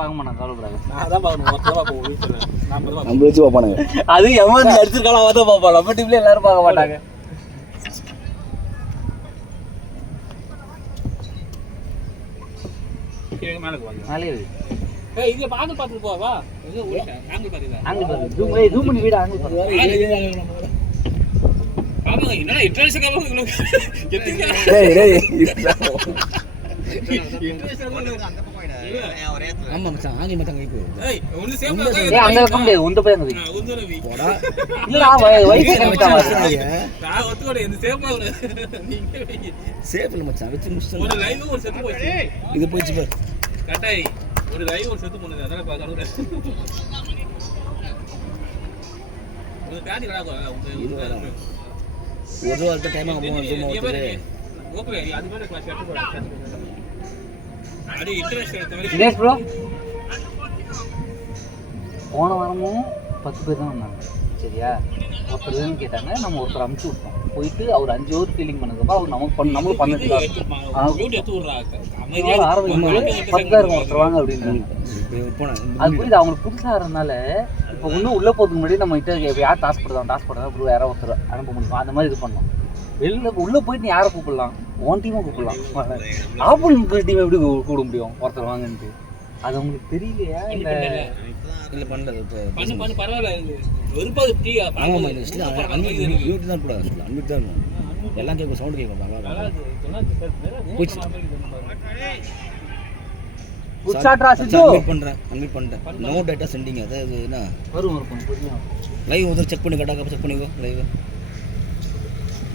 பார்க்க மாட்டாங்க, கவலைப்படாது. நான் தான் பார்க்கணும். நம்ம வச்சு பார்ப்பானுங்க. அது எவன் அடிச்சிருக்காலும் அவன் தான் பார்ப்பான். நம்ம டீம்ல எல்லாரும் பார்க்க மாட்டாங்க. மேலே இது பாத்து பாத்து போவா. ஆங்கிள் பாத்தீங்களா? ஆங்கிள் பாரு. ஜூம் பண்ணி வீடு ஆங்கிள் பாரு. ஆமாங்க, என்னடா இன்டர்நேஷனல் காபம் உங்களுக்கு எத்திங்க. டேய் ஆமா மச்சான், ஆங்கி மச்சான் கைக்கு. ஏய் ஒன்னு சேஃபா தான். ஏய் அங்க இருக்க முடியாது. உந்த போய் அங்க வை. உந்தன வை. போடா. இல்லடா வைஸ் கமிட்டா. நான் ஒத்துக்கோட இந்த சேஃபா நீங்க வை. சேஃப்ல மச்சான் வெச்சு முடிச்சு. ஒரு லைவ் ஒரு செத்து போச்சு. இது போயிச்சு பாரு. கட்டாய். ஒரு லைவ் ஒரு செத்து போனது. அதால பாக்கறேன். ஒரு காடி விளையாடுவா. ஒரு வாரத்து டைம் ஆகும் ஜூம் ஆகுது. ஓகே அது மேல கிளாஸ் எடுத்து போறேன். அடி இன்டர்நேஷனல் தமிழ். தினேஷ் ப்ரோ போன வாரமும் 10 பேர் தான் வந்தாங்க. சரியா, ஒருத்தர் கேட்டாங்க, நம்ம ஒருத்தர் அமுச்சு விட்டோம். போயிட்டு அவர் 5 ஓவர் ஃபீலிங் பண்ணதுக்கப்புறம் அவர் நம்மளும் பண்ணிட்டு எடுத்து விடுறாங்க. ஆரம்பிக்கும் 10 பேர் ஒருத்தர் வாங்க அப்படின்னு. அது புரியுது, அவங்களுக்கு புதுசாக இருந்தனால இப்போ இன்னும் உள்ளே போகிறதுக்கு முன்னாடி நம்ம கிட்ட யார் டாஸ் போடுறோம் அப்புறம் யாராவது ஒருத்தர் அனுப்ப முடியும். அந்த மாதிரி இது பண்ணோம். வெளியில் உள்ளே போயிட்டு நீ யாரை கூப்பிடலாம்? ஒன் டீமாக கூப்பிடலாம். ஆப்போனன்ட் டீமை எப்படி கூப்பிட முடியும் ஒருத்தர் வாங்கன்ட்டு? அது அவங்களுக்கு தெரியலையா? இல்லை பண்ணல. பண்ணு பரவாயில்ல. வெறுப்பாது டீ. ஆமாம் அன்மியூட் தான் கூடாது. அன்மியூட் தான் எல்லாம் கேட்கும், சவுண்ட் கேட்கும். அன்மியூட் பண்ணுறேன். No data sending. அதாவது என்ன வரும் லைவ் வந்து செக் பண்ணி கேட்டாக்க செக் பண்ணிக்கோ. லைவ்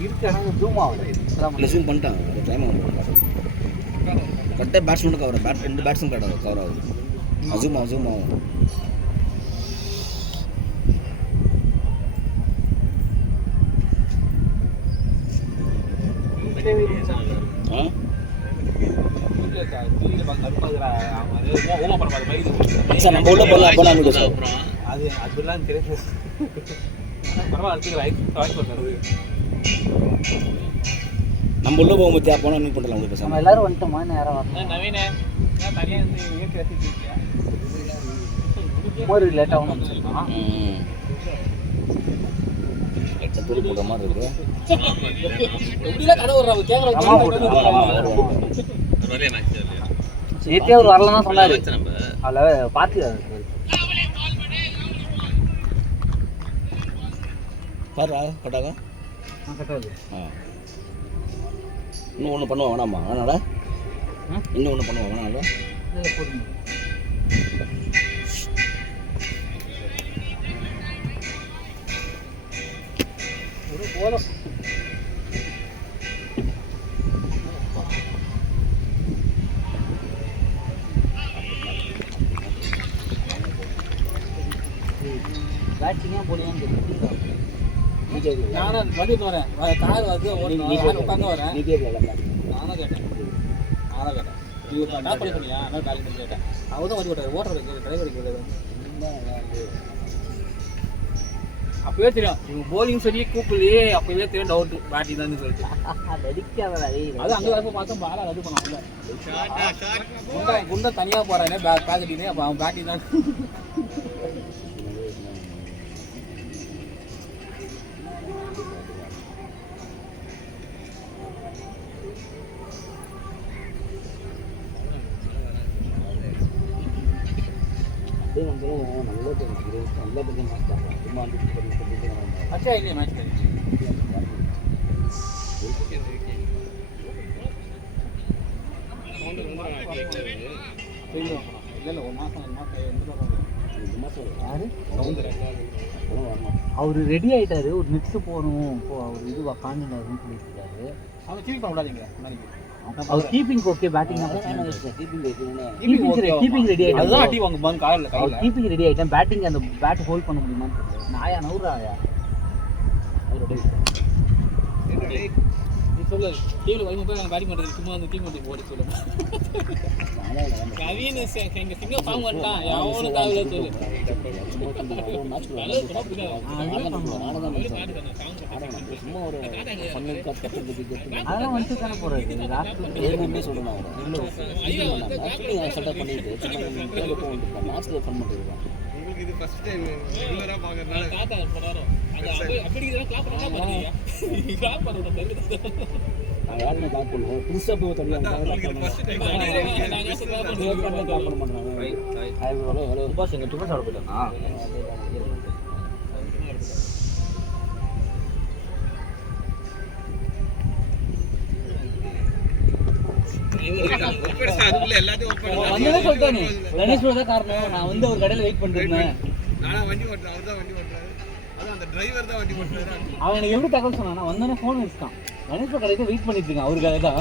இருக்கு, ஆனால் ஜூம் ஆகுது. இல்லை ஜூம் பண்ணிட்டான். டைம் ஆகும். கரெக்டாக பேட்ஸ்மேனுக்கு கவர் 2 பேட்ஸ்மேன் கவர் ஆகுது. ஜூம் ஆகும். நம்ம உள்ள போகலாம். அப்போ நான் அது அதெல்லாம் தெரியாது. நம்ம உள்ள போக முடியா போனா மீட் பண்ணலாம். உங்களுக்கு நம்ம எல்லாரும் வந்துட்டோமா? நேரம் வரணும். நவீன நான் தனியா வந்து ஏற்றி ரசிச்சிருக்கேன். ஒரு லேட்டாக ஒன்று சொல்லுவோம். தூள் போடுற மாதிரி இருக்கு. எப்படிலாம் கடை வர்றாங்க கேட்குறாங்க. நேற்றே அவர் வரலன்னா சொன்னார். அதில் பார்த்துக்காரு பாரு கட்டாக கட்டாது. இன்னும் ஒன்று பண்ணுவோம் வேணாமா? அதனால இன்னும் ஒன்று பண்ணுவோம் வேணால. ஒரு போதும். பேட்சிங்காக போடுவான்னு தெரியும். நானும் வந்துட்டு வரேன். கார் வந்து உட்காந்து வரேன். நீ கேட்கல. நானும் கேட்டேன். இது டாப் பண்ணி பண்ணியா? நான் காலையில் பண்ணி கேட்டேன். அவர் தான் வந்து விட்டார். ஓட்டுறது டிரைவர் அப்பவே தெரியும். இவங்க போலிங் சரியே கூப்பிடலையே. அப்பவே தெரியும் டவுட் பேட்டிங் தான் சொல்லிட்டு. அது அங்கே வரப்போ பார்த்தா பாலா அது பண்ணாங்கல்ல. குண்டா தனியாக போகிறானே பேக்கெட்டினே. அப்போ அவன் பேட்டிங் தான். अच्छा है मैच में அவர் ரெடி ஆயிட்டாரு. ஒரு நெக்ஸ்ட் போகணும். இப்போ அவர் இது காண்டினாருன்னு சொல்லியிருக்காரு. அவங்க கீப்பிங் பண்ண விடாதீங்க. அவர் keeping okay, batting keeping ready ஆயிட்டாரு. அதுதான் அடி வாங்க பாங்க கார்ல கையில. கீப்பிங் ரெடி ஆயிட்டான். பேட்டிங் அந்த பேட் ஹோல்ட் பண்ண முடியுமான்னு தெரியல. நாயா நவுறாயா. இப்போ சொல்லுவாரு டீம்ல வரும்போது போய் நாங்கள் பேட்டிங் பண்ணுறது சும்மா வந்து டீம் வந்து ஓடி சொல்லுவோம் கவின்னு எங்கள் சிங்கம் ஃபார்ம் பண்ணிட்டான் எவனும் காவில சொல்லு சும்மா ஒரு பண்ணு அதெல்லாம் வந்துட்டு தானே போறாரு லாஸ்ட் ஏழுமே சொல்லணும் அவர் செட்டப் பண்ணிட்டு லாஸ்ட்ல ஃபன் பண்ணிருக்கான். உங்களுக்கு இது ஃபர்ஸ்ட் டைம் ரெகுலரா பாக்குறதுனால தாத்தா போறாரோ அது அப்படி இதெல்லாம் கிளாப் பண்ணா பண்ணுவீங்க கிளாப் பண்ணுறோம் நான் யாருமே கால் பண்ணுவோம் புதுசாக போய் தனியாக கால் பண்ண மாட்டாங்க. சுபாஷ் எங்க டிஃபன் சாப்பிட போயிட்டானா அதுக்குள்ள எல்லாத்தையும் வந்ததே சொல்லிட்டானே கணேஷ் தான் காரணம். நான் வந்து ஒரு கடையில வெயிட் பண்ணிருந்தேன். நானா வண்டி ஓட்டுறேன், அவர் தான் வண்டி ஓட்டுறாரு. அதான் அந்த டிரைவர் தான் வண்டி ஓட்டுறாரு. அவன் எனக்கு எப்படி தகவல் சொன்னான், வந்தோடனே ஃபோன் வச்சுட்டான். கணேஷ் கடைக்கு வெயிட் பண்ணிட்டு இருக்கேன் அவருக்காக தான்.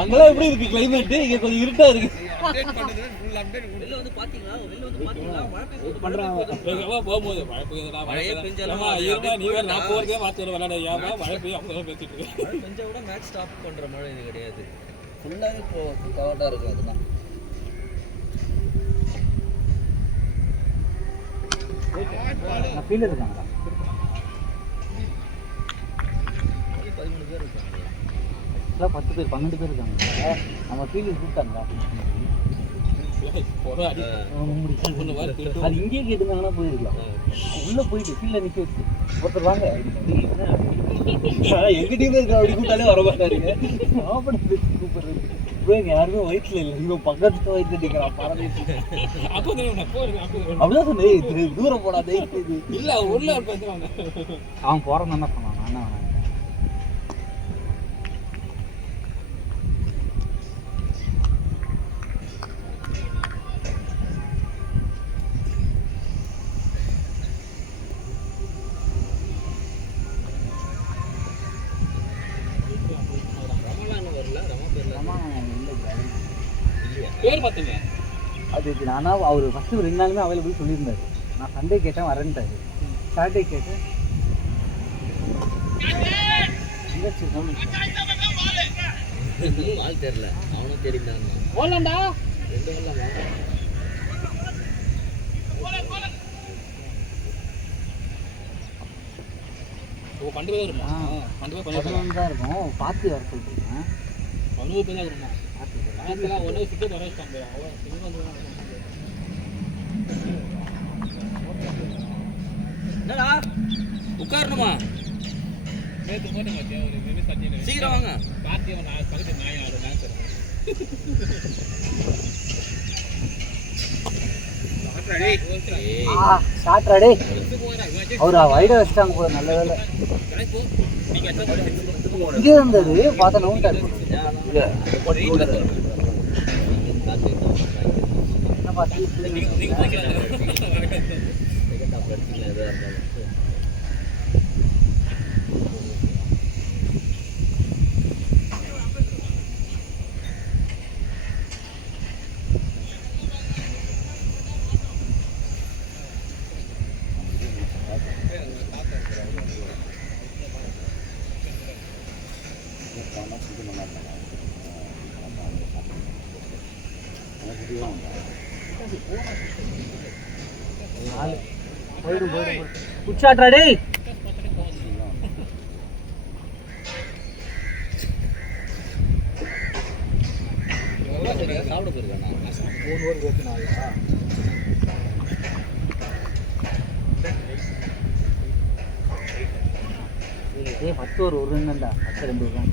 அங்கெல்லாம் எப்படி இருக்கு கிளைமேட், இங்க கொஞ்சம் இருட்டா இருக்கு. அப்டேட் பண்றது ஃபுல் அப்டேட் வெளில வந்து பாத்தீங்களா மழை பண்றாங்க போகும்போது மழை பெய்யுதுடா மழை பெஞ்சா நீ வேற நான் போறதே பார்த்து வர விளையாட ஏமா மழை பெய்யும் அவங்க பேசிட்டு இருக்கு மழை பெஞ்சா கூட மேட்ச் ஸ்டாப் பண்ற மழை இது கிடையாது ஃபுல்லாகவே இப்போ கவர்டாக இருக்கும் அதுதான். நான் ஃபீல் இருக்காங்களா 13 பேர் இருக்காங்க 10 பேர் 12 பேர் இருக்காங்க. நம்ம ஃபீல் கூப்பிட்டாங்களா அது இங்கேயே கேட்டுருந்தாங்கன்னா போயிருக்கலாம். உள்ள போயிட்டு ஃபீல்ல நிக்க வச்சு ஒருத்தர் வாங்க எங்க டீம் இருக்க அப்படி கூப்பிட்டாலே வர மாட்டாருங்க. கூப்பிடுறது ப்ரோ இங்க யாருமே வயிற்றுல இல்லை, இவன் பக்கத்துல வயிற்று நிற்கிறான் பரவாயில்ல. அப்படிதான் சொன்னேன் தூரம் போடாதே இல்ல உள்ள அவன் போறேன்னு என்ன சொன்னான். நான் என்ன பேர் பாத்துங்க அது நானா அவர் ஃபர்ஸ்ட் 2 நாளுமே அவைலபிள் சொல்லியிருந்தாரு. நான் சண்டே கேட்டேன் வரேன்ட்டாரு. சாட்டர்டே கேட்டேன் ஆள் தெரியல அவனும் தெரியுதாங்க ஓடலாம்டா 2 வரலாம் ஓ கண்டிப்பா வருமா கண்டிப்பா 11 தான் இருக்கும். பார்த்து வர சொல்லிருக்கேன். 11 பேர் தான் வருமா அதெல்லாம் ஒரே டிக்கெட் வரைச்சாங்க அவன் இங்க வந்து என்னடா உட்காரணுமா நேத்து போனே மத்தியா ஒரு வெவி சட்டில சீக்கிரம் வாங்க பார்ட்டி நான் பக்கத்து நாய் ஆடு மேட்ச் சாட்ரா டேய் அவரா வைட வச்சிட்டாங்க போல. நல்ல வேலை இங்கே இருந்தது பார்த்தா நவுண்டாரு. என்ன பார்த்து போயிடும் குச்சாட்ரா டேய் சாப்பிட போயிருக்கானா 3 ஓவர் போட்டு நாளா ஏய் 10 ஓவர் ஒரு ரன் தான் 10 2 ரன்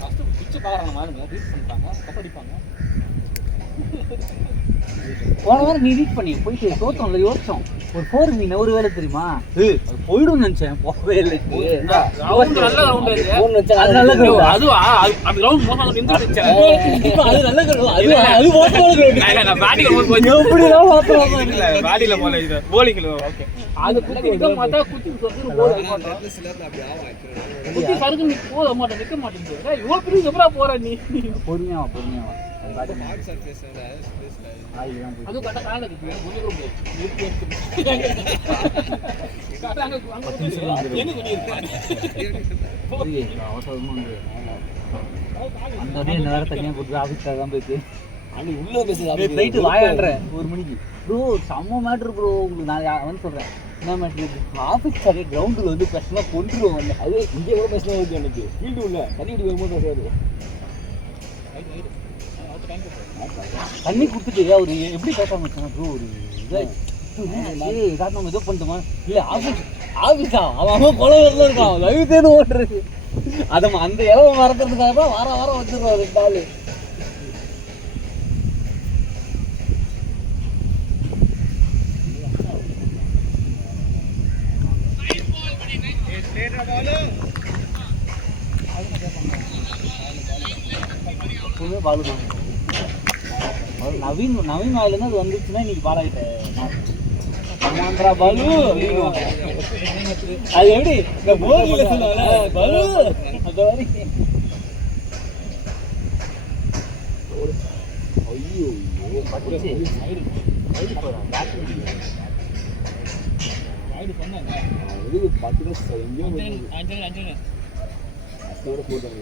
ஃபர்ஸ்ட் பிட்ச் பாக்குறாங்க மாலுங்க ரீச் பண்ணிட்டாங்க கப்படிப்பாங்க போன வாரம் நீ ரீச் பண்ணி போயிட்டு தோத்தோம்ல யோசிச்சோம் ஒரு 4 மீன் ஒரு வேலை தெரியுமா அது போயிடும் நினைச்சேன் போகவே இல்லை. ரவுண்ட் நல்ல ரவுண்ட் அது நல்ல கிரவுண்ட் அதுவா அந்த ரவுண்ட் மோசமா நின்னுச்சு அது நல்ல கிரவுண்ட் அது மோசமான கிரவுண்ட் நான் பேட்டிங் போய் எப்படிலாம் மாத்தறாங்க இல்ல பேட்டிங்ல போல இது bowlingல ஓகே அது குத்தி மாட்டா குத்தி சொத்து போட மாட்டா குத்தி சருக்கு நீ போட மாட்டே நிக்க மாட்டேங்குது டேய் இவ்வளவு பெரிய எப்பறா போற நீ பொறுமையா மார்க் சர்ஃபேஸ்ல ஸ்பேஸ்ல அது கட்ட கால இருக்கு புரிய ரூம் கட்ட அங்க என்ன சொல்லி இருக்கு அவசரமா அந்த உடனே இந்த நேரம் தனியாக கொடுத்து ஆஃபீஸ்க்காக தான் போயிட்டு அன்னைக்கு உள்ள பேசுறது ஃப்ளைட்டு வாயான்ற 1 மணிக்கு ப்ரோ செம்ம மேட்ரு ப்ரோ உங்களுக்கு நான் வந்து சொல்கிறேன் என்ன மேட்ரு ஆஃபீஸ் சரி கிரவுண்டில் வந்து பிரச்சனை கொண்டுருவோம் வந்து அது இங்கே கூட பேசலாம் ஓகே அன்னைக்கு ஃபீல்டு உள்ள தண்ணி குடி வரும்போது பேசுறாரு தண்ணி கொடுத்துட்டு அவர் எப்படி பேசாம வச்சாங்க ப்ரோ ஒரு இதாக நம்ம ஏதோ பண்ணிட்டோமா இல்லை ஆஃபீஸா அவன் கொலவரில் இருக்கான் லைவ் தேர்ந்து ஓட்டுறது அதை அந்த இலவை மறக்கிறதுக்காக தான் வாரம் வச்சுருவான் 2 நாள் எப்பவுமே பாலு தான் நவீன் வாயிலேருந்து அது வந்துச்சுன்னா இன்னைக்கு பாலாகிட்டேன் அம்மாந்திரா பாலு அப்படின்னு அது எப்படி இந்த போகில சொன்னால பாலு அந்த மாதிரி ஐயோ பட்டுச்சு இது 10 நிமிஷம் எங்கேயோ அதோட போட்டாங்க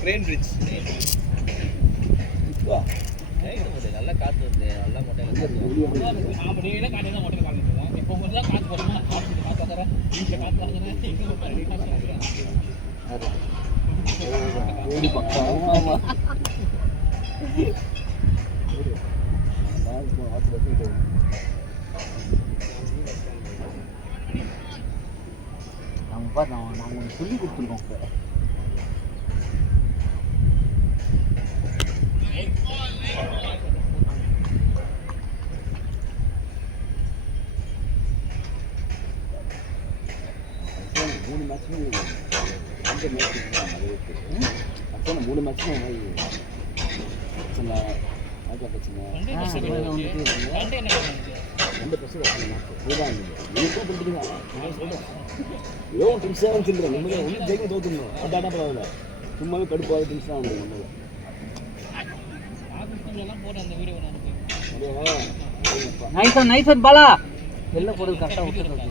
ட்ரெயின் பிரிட்ஜ் நல்லா காற்று வருது நல்லா ஓடி பக்கம் ஆமா நாங்கள் ஒன்று சொல்லி கொடுத்துருக்கோம் இப்போ 3 மேட்சும் 3 மேட்சும் ரெண்டு பிரச்சனை இதுதான் பண்ணிட்டு ஏதோ ட்ரிப்ஸாக வந்துருக்கேன் நம்ம ஒன்றும் ஜெயிக்க தோத்துடணும் அதான் பரவாயில்ல சும்மாவே கடுப்பாக ட்ரிப்ஸ் தான் வந்துடும் நம்ம நைசன் பாலா வெளில போடுறது கரெக்டாக விட்டுருக்காங்க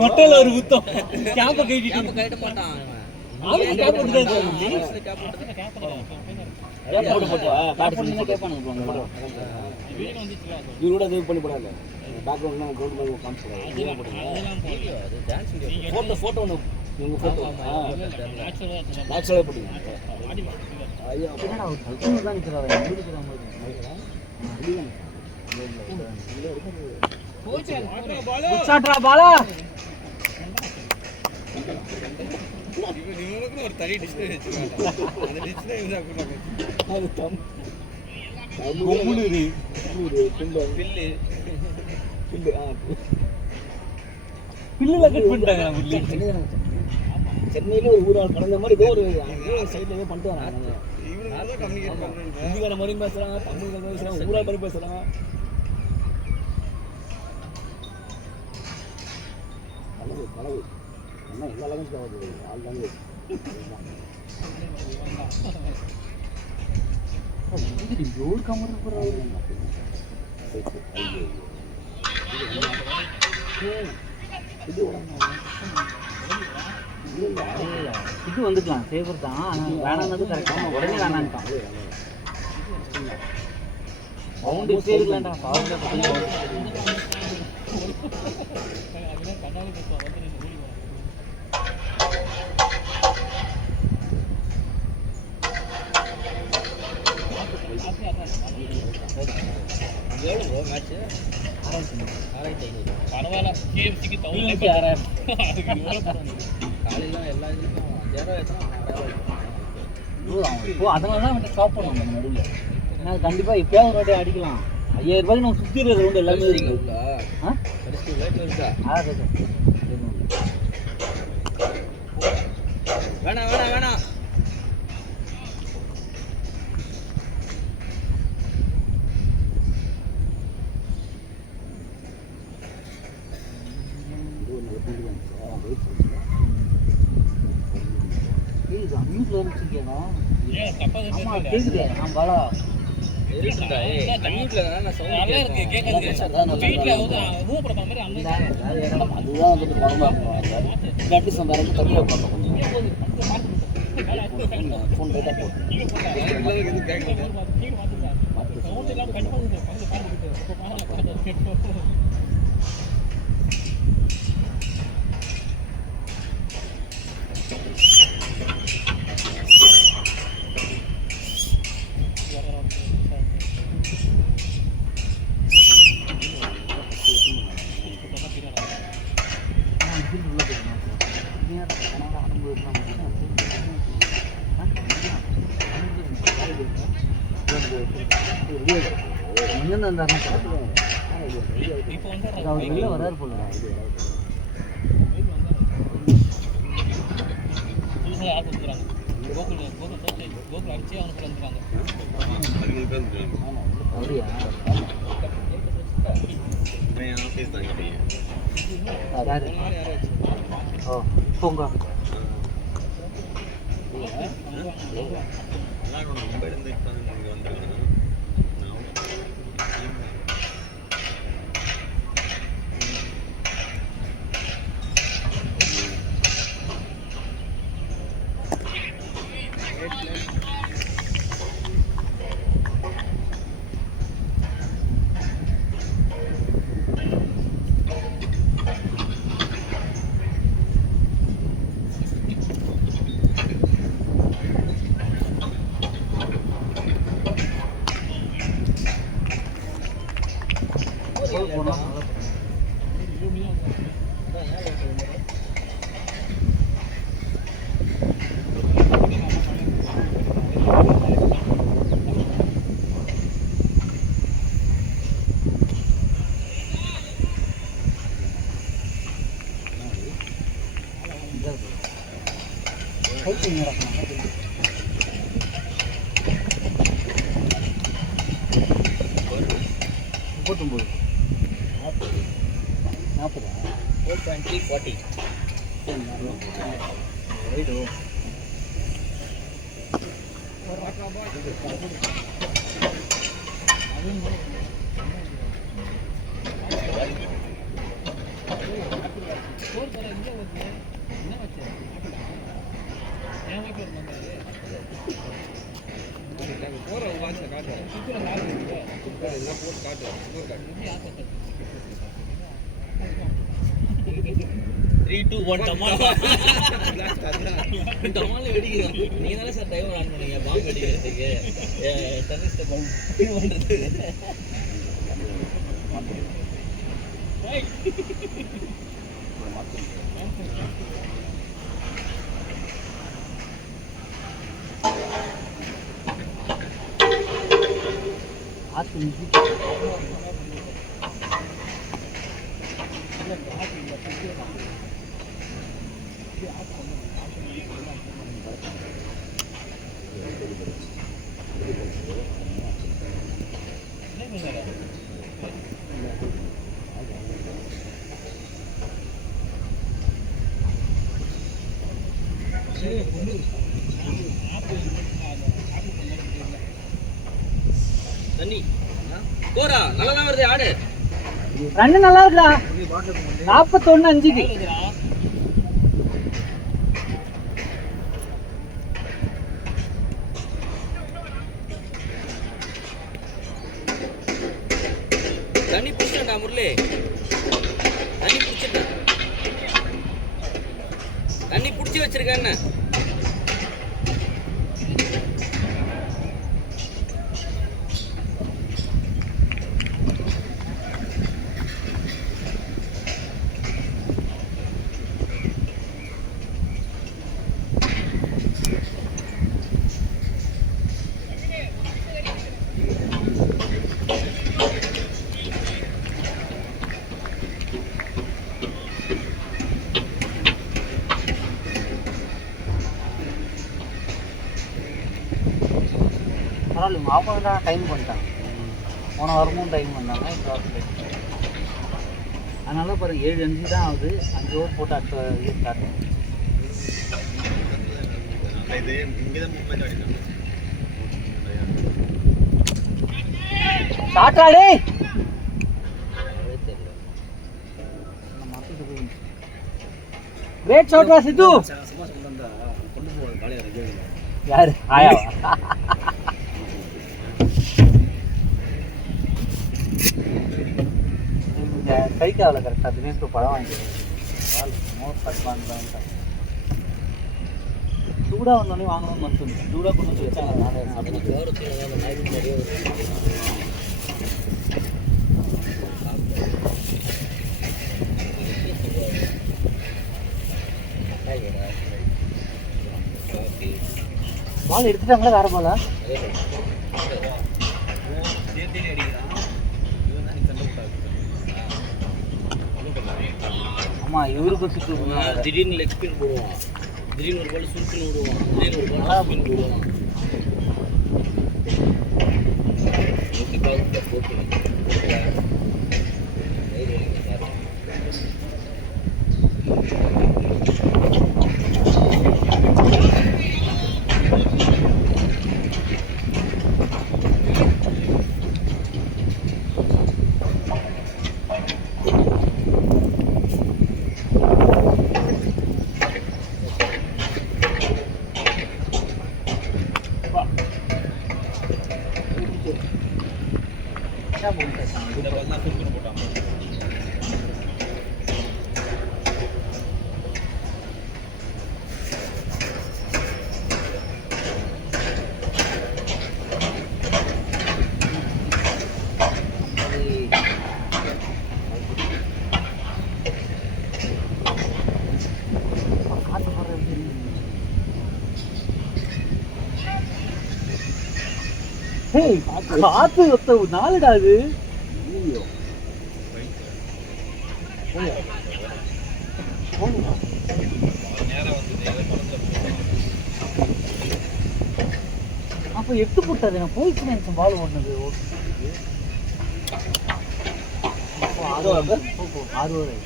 மொட்டையில் ஒரு புத்தம் கேப்பை கைட்டு மாட்டான் இவரோட இது பண்ணி போடாது பேக்ரவுண்ட்லாம் கோல்டு மாதிரி காமிச்சு ஃபோட்டோ ஒன்று உங்கள் ஃபோட்டோ நேச்சுரலாக போட்டுங்க ஐயா தான் நிற்கிறாரு பாலா இவனுக்கு ஒரு தனி டிஷ்னரி வச்சுருக்காங்க அந்த டிஷ்னரி அது பில்லுல கட் பண்ணிட்டாங்க சென்னையில ஒரு ஊரால் கடந்த மாதிரி ஏதோ ஒரு சைட்ல ஏதோ பண்ணிட்டு வராங்க இவனுக்கு தான் கம்யூனிகேட் பண்ணுறேன் ஹிந்திக்கார மாதிரியும் பேசுறாங்க தமிழ் பேசுறாங்க ஊரால் மாதிரி பேசுறாங்க கனவு என்ன எல்லா லாங்குவேஜ் ஆகுது ஆல் லாங்குவேஜ் ரோடு கமர் இது வந்துக்கலாம் ஃபேவர் தான் ஆனால் வேணான்னு கரெக்டாக உடனே வேணான்ட்டான் பவுண்டு இருக்கலாம்டா எவ்வளோ மேட்ச்சு 6500 பரவாயில்ல கேஎஃப்சிக்கு 1000 காலையில் எல்லா இதுலையும் 5000 எத்தனை இப்போ அதனால தான் வந்து ஸ்டாப் பண்ணுவோம் நம்ம நடுவில் ஏன்னா கண்டிப்பாக எப்போயாவது ஒரு வாட்டி அடிக்கலாம் 5000 ரூபாய்க்கு நம்ம சுற்றி இருக்கிற ரவுண்டு எல்லாமே இருக்கு இருக்கா வேணாம் வீட்டில் இருந்துச்சுக்கணும். ஏன் தப்பா ஆமா கேக்குது. பாலா அதுதான் வந்துட்டு பரமா இருக்கும். அந்த வரைக்கும் தனியாக பார்த்தோம் ஃபோன் ரைட்டாக போட்டு எதுவும் கேட்கல. எங்கேருந்து வந்தாருன்னு அவர் வெளில வராரு போல. அப்படியா? ஓ போங்க. முப்பத்தொம்பது 40 420 40 ரைட்டு. போற வாட்ச்ல காட்டுறேன். இதெல்லாம் போட்டு காட்டுறேன். 3 2 1 டமால் வெடிக்கிறோம். நீங்க தானே சார் டைமர் ஆன் பண்ணீங்க பாம்பு வெடிக்கிறதுக்கு டென்னிஸ்ட பாம்பு பண்றது. தண்ணி போடா நல்லா வருது ஆடு. ரன்னு நல்லா இருக்குடா. 41-5க்கு தண்ணி பிடிச்சிட்டா முரளி. தண்ணி பிடிச்சிட்டா. தண்ணி பிடிச்சி வச்சிருக்கேன்னு பரவாயில்ல. ஆஃபர் தான் டைம் பண்ணிட்டாங்க. போன வாரமும் டைம் பண்ணாங்க. இப்போ அதனால பாருங்க 7-5 தான் ஆகுது. 5 ஓவர் போட்டு அடுத்த இது ஸ்டார்ட். இது இங்கே தான் மூவ்மெண்ட் அடிக்கலாம். ஷாட்டா டேய். கிரேட் ஷாட் வா சித்து. சும்மா சொன்னா கொண்டு போவாங்க காலையில கேக்குது. யாரு ஆயாவா? இந்த சைக்காவில் கரெக்டாக தினேஷ்க்கு படம் வாங்கிக்கிறேன். மோஸ்ட் அட்வான்ஸ் சூடாக வந்தோடனே வாங்கணும்னு வந்து சூடாக கொண்டு வந்து வச்சாங்க. பால் எடுத்துட்டாங்களா வேற பாலா? ஆமா இவருக்கும் சுற்று திடீர்னு லெக் ஸ்பின் போடுவான், திடீர்னு ஒரு பால் சுருக்குன்னு விடுவான், திடீர்னு ஒரு பால் ஸ்பின் போடுவான். காத்து ஒத்த நாளுடா அது. அப்ப எடுத்து போட்டாது நான் போயிட்டு நினைச்சேன் பால் ஓடுனது. 6 ஓவர்.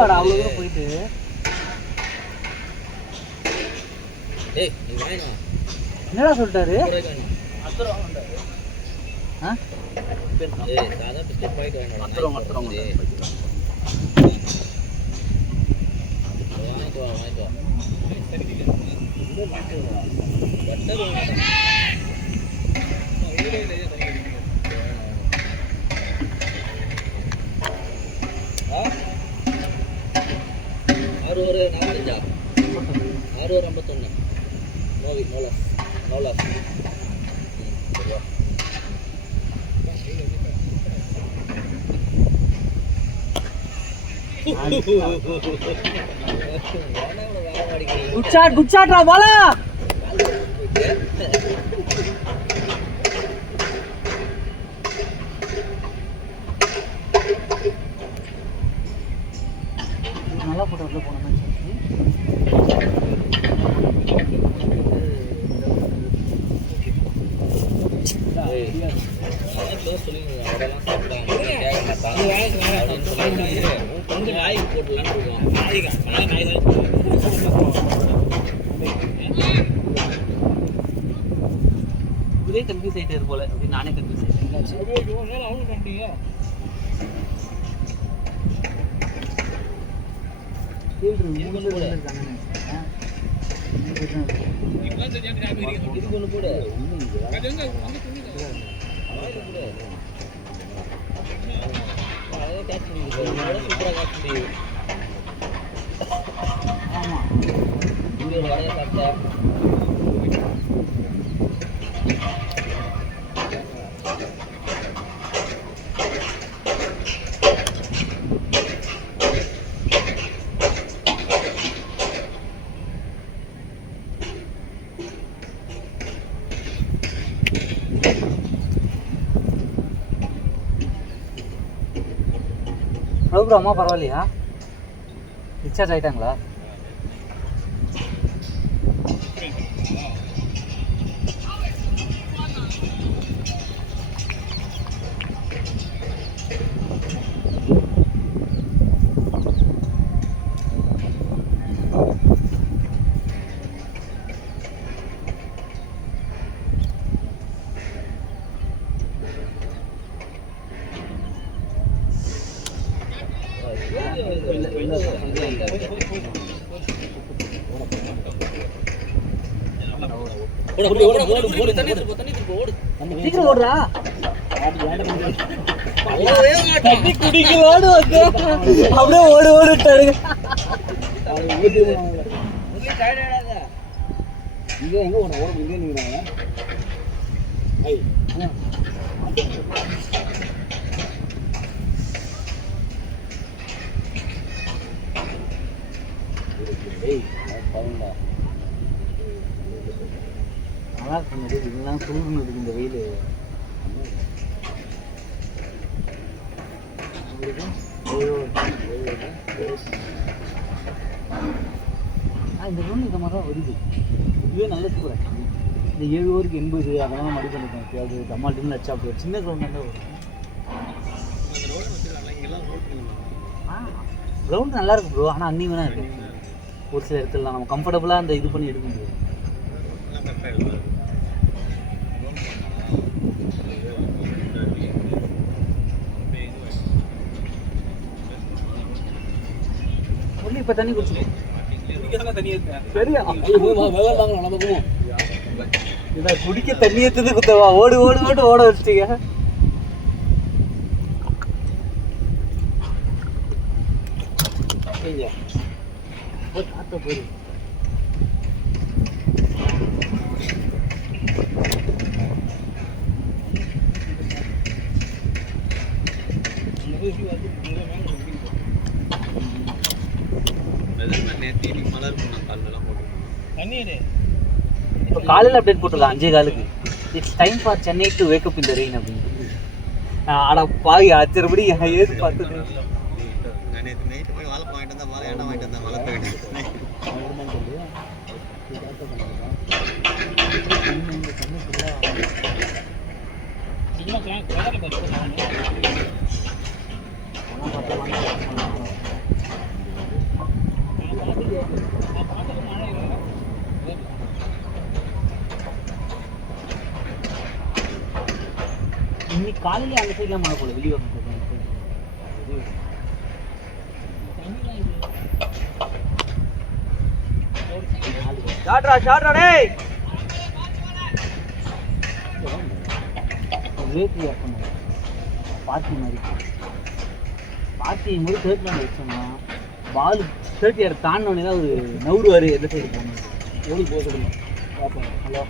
வாடா அவ்வளோ தூரம் போயிட்டு என்னடா சொல்லிட்டாரு? குட் ஷாட் ரா பாலா. நல்லா போட்டு உள்ள போன மேட்ச். இதே கன்ஃபியூஸ் ஆயிட்டது போல அப்படின்னு நானே கன்ஃபியூஸ் ஆயிட்டேன். அவனு கண்டிங்க அம்மா பரவாயில்லையா? டிஸ்சார்ஜ் ஆயிட்டாங்களா? சீக்கிரம் ஓடுறா. தண்ணி குடிக்கலான்னு வந்து அப்படியே ஓடு ஓடுட்டாருங்க. இங்கே எங்கே ஓட ஓட இங்கே நிற்கிறாங்க. நல்லா இருக்கு. இதெல்லாம் குளிர்னு இருக்கு இந்த வெயில். இந்த ரூம் இந்த மாதிரி தான் வருது. இதுவே நல்லது கூட. இந்த 7 ஓவருக்கு 80 அதெல்லாம் மடி பண்ணிட்டேன். எப்பயாவது தம்மால் டீமில் வச்சா அப்படி ஒரு சின்ன கிரவுண்ட் தான் வரும். கிரவுண்ட் நல்லா இருக்கு ப்ரோ. ஆனால் அன்னிவனாக இருக்கு. ஒரு சில இடத்துலலாம் நம்ம கம்ஃபர்டபுளாக அந்த இது பண்ணி எடுக்க முடியாது. ஒன்லி இப்போ தண்ணி குடிச்சிடும். சரியா இதான் குடிக்க தண்ணி ஏற்றுது குத்தவா. ஓடு ஓடு ஓடு ஓட வச்சிட்டீங்க. காத்த போடு. இப்போ காலையில் அப்டேட் போட்டிருக்கான் 5:15. It's time for Chennai to wake up இந்த ரெயின் அப்படின்னு. ஆடா பாவி ஆச்சரியப்படி ஏது பார்த்தது. நைட்டு போய் வாழை வாங்கிட்டு வந்தா வாழை இடம் வாங்கிட்டு வந்தா வாழை போயிட்டு இன்னைக்கு காலையிலே அந்த சைட்லாம் மழை போல. வெளியே வந்து பார்ட்டி மாதிரி பார்ட்டி மாதிரி 30 வச்சோம்னா பால் 30 யார்டு தாண்டினோடனே தான் ஒரு நவுறுவார். எந்த சைடு போகணும் எவ்வளோ போக சொல்லுங்க பார்ப்போம். ஹலோ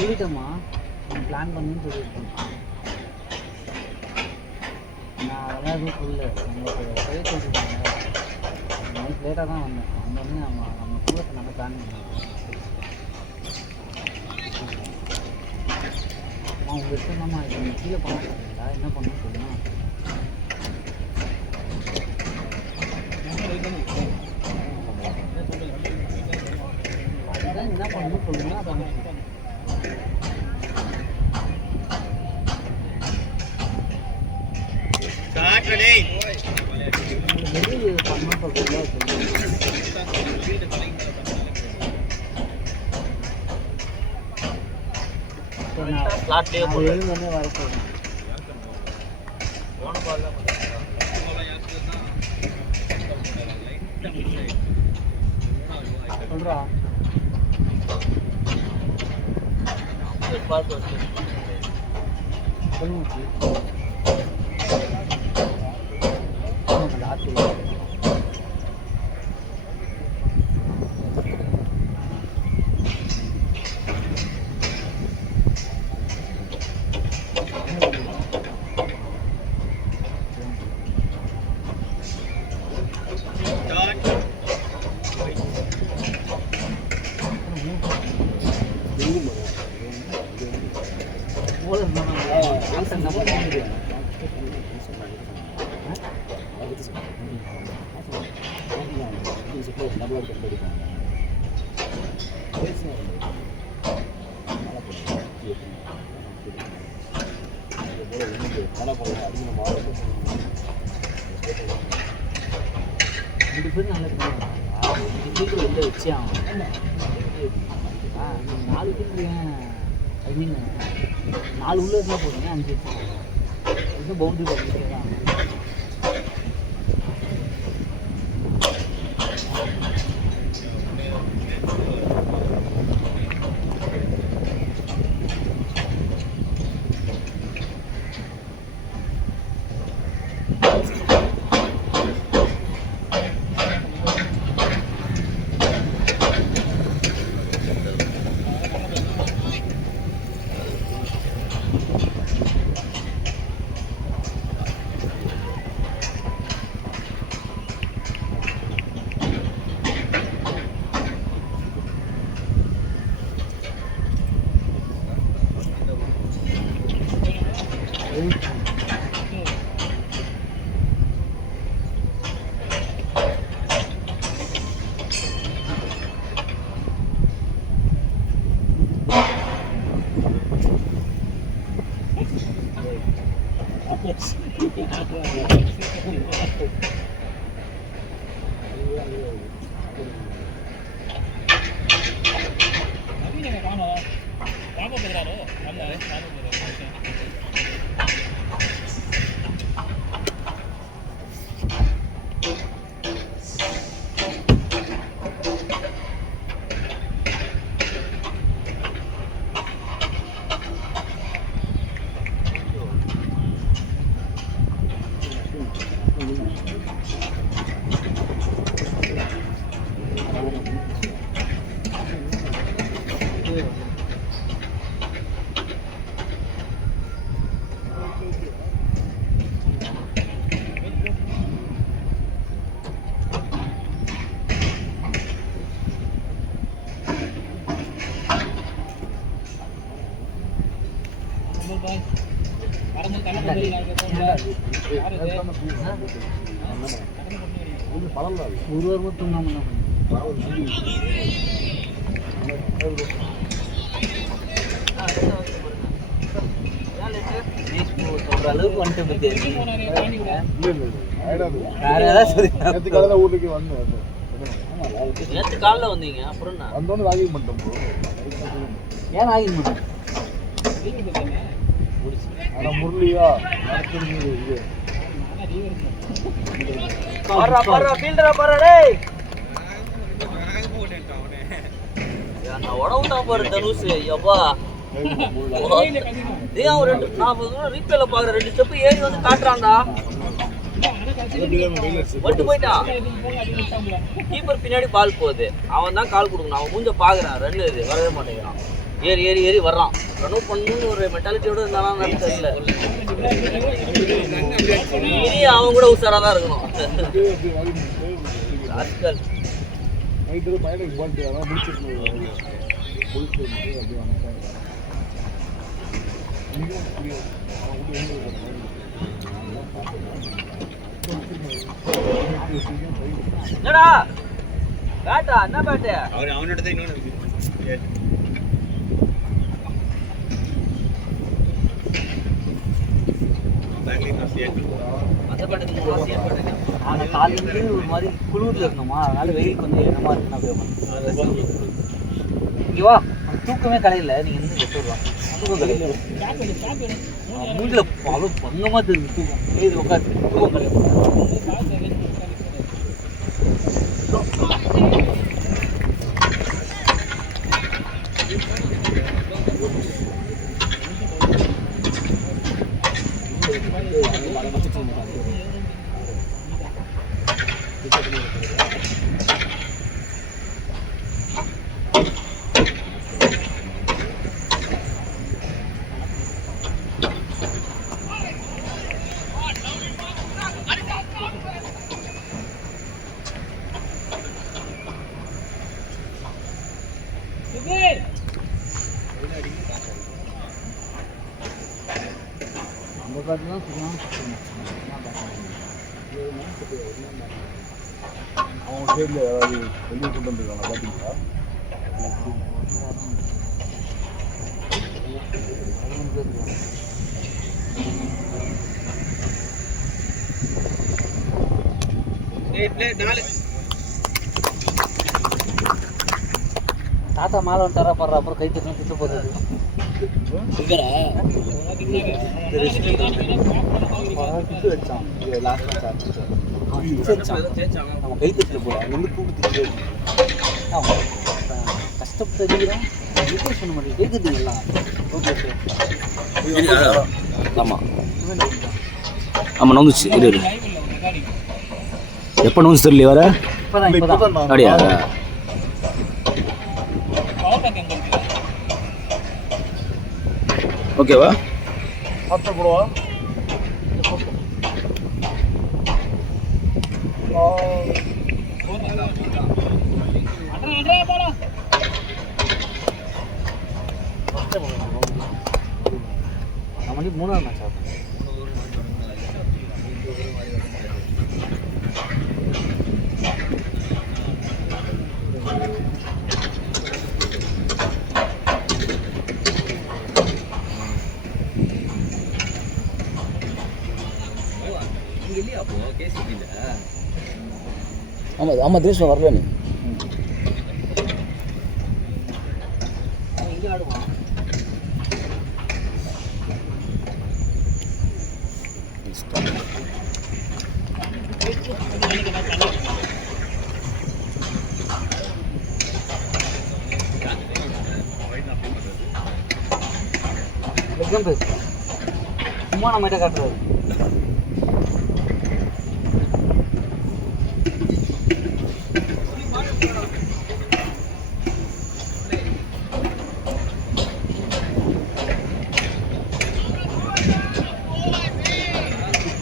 சொல்லிட்டோம்மா பிளான் பண்ணுன்னு சொல்லியிருக்கோம். நான் அதெல்லாம் எதுவும் சொல்லல. நம்மளுக்கு செய்ய சொல்லியிருக்காங்க. நைட் லேட்டாக தான் வந்தேன். வந்தோடனே நம்ம கூட நம்ம பிளான் பண்ணோம். உங்கள் இஷ்டம்மா இது நீங்கள் கீழே பண்ண சொல்லுங்களா என்ன பண்ணணும்னு சொல்லுங்கள். அதுதான் என்ன பண்ணணும்னு சொல்லுங்க. அதை எழுந்தோடனே வர சொல்லுங்க. சொல்றா சொல்லுங்க. டபுளாக கண்டு அடிப்பாங்க பேசினா கடை போல அதிகமாக மாறும் 2 பேரும் நல்லா பேர் வெளில வச்சே ஆகும் 4 பேர் ஐ மீன் 4 உள்ள இருந்தால் போதுங்க 5 வச்சு இன்னும் பவுண்டரி பண்ணிட்டே தான் ஒரு வாரமாக தூங்காமல் சொல்ற அளவுக்கு வந்துட்டு ஊருக்கு வந்தேன் நேற்று காலைல வந்தீங்க அப்புறம் வந்தோன்னு ராகிங் பண்ணிட்டோம் ஏன் ராகிங் பண்ண ஆனால் முரளியா நடத்துறது இது உடம்புட்டா பாரு தனுஷ் எப்பா ரீப்ளேல பாக்குற 2 ஸ்டெப் ஏறி வந்து காட்டுறான்டா வட்டு போயிட்டான் கீப்பர் பின்னாடி பால் போகுது அவன் தான் கால் கொடுக்கணும் அவன் மூஞ்ச பாக்குறான் ரன் இது வரவே மாட்டேங்கிறான் ஏறி ஏறி ஏறி வர்றான் ரன் பண்ணணும்னு ஒரு மென்டாலிட்டியோட இருந்தானா தெரியல இனி அவன் கூட உஷாரா தான் இருக்கணும் ஆட்கள் நைட்டு பையனுக்கு போட்டு அதான் முடிச்சுட்டு என்னடா பேட்டா என்ன பேட்டு அவனோட தான் இன்னொன்று இருக்கு காலையில ஒரு மாதிரி குளிர்ல இருக்கணுமா அதனால வெயில் கொஞ்சம் என்னமா இருக்குன்னு இங்க வா தூக்கமே கலையில நீங்க என்ன எடுத்துடுவாங்க தூக்கம் கலையில மூஞ்சில அவ்வளவு பங்கமா தெரியுது தூக்கம் ஏது உட்காந்து தூக்கம் கலையில அவன் பேரில் யாராவது வெளியே கொண்டு வந்துருக்காங்க பார்த்தீங்களா? தாத்தா மாலை வந்துட்டாரா பாடுற அப்புறம் கை தட்டு திட்டு போடுறது வச்சான் நம்ம கை தட்டில் போகிறோம் அங்கே வந்து கூப்பிட்டு கஷ்டப்பட்டு அடிக்கிறோம் ரிக்வெஸ்ட் பண்ண மாட்டேன் கை தட்டுங்கலாம். Okay sir. ஆமாம் ஆமாம் நோந்துச்சு இரு எப்போ நோந்துச்சு தெரியல வர இப்போதான் அப்படியா ஓகேவா பார்த்து போடுவா மணி 3 மேட்ச் ஆகும். ஆமாம் ஆமாம் தேசம் வரல நீ சும்மா நம்ம கிட்ட காட்டுறாரு.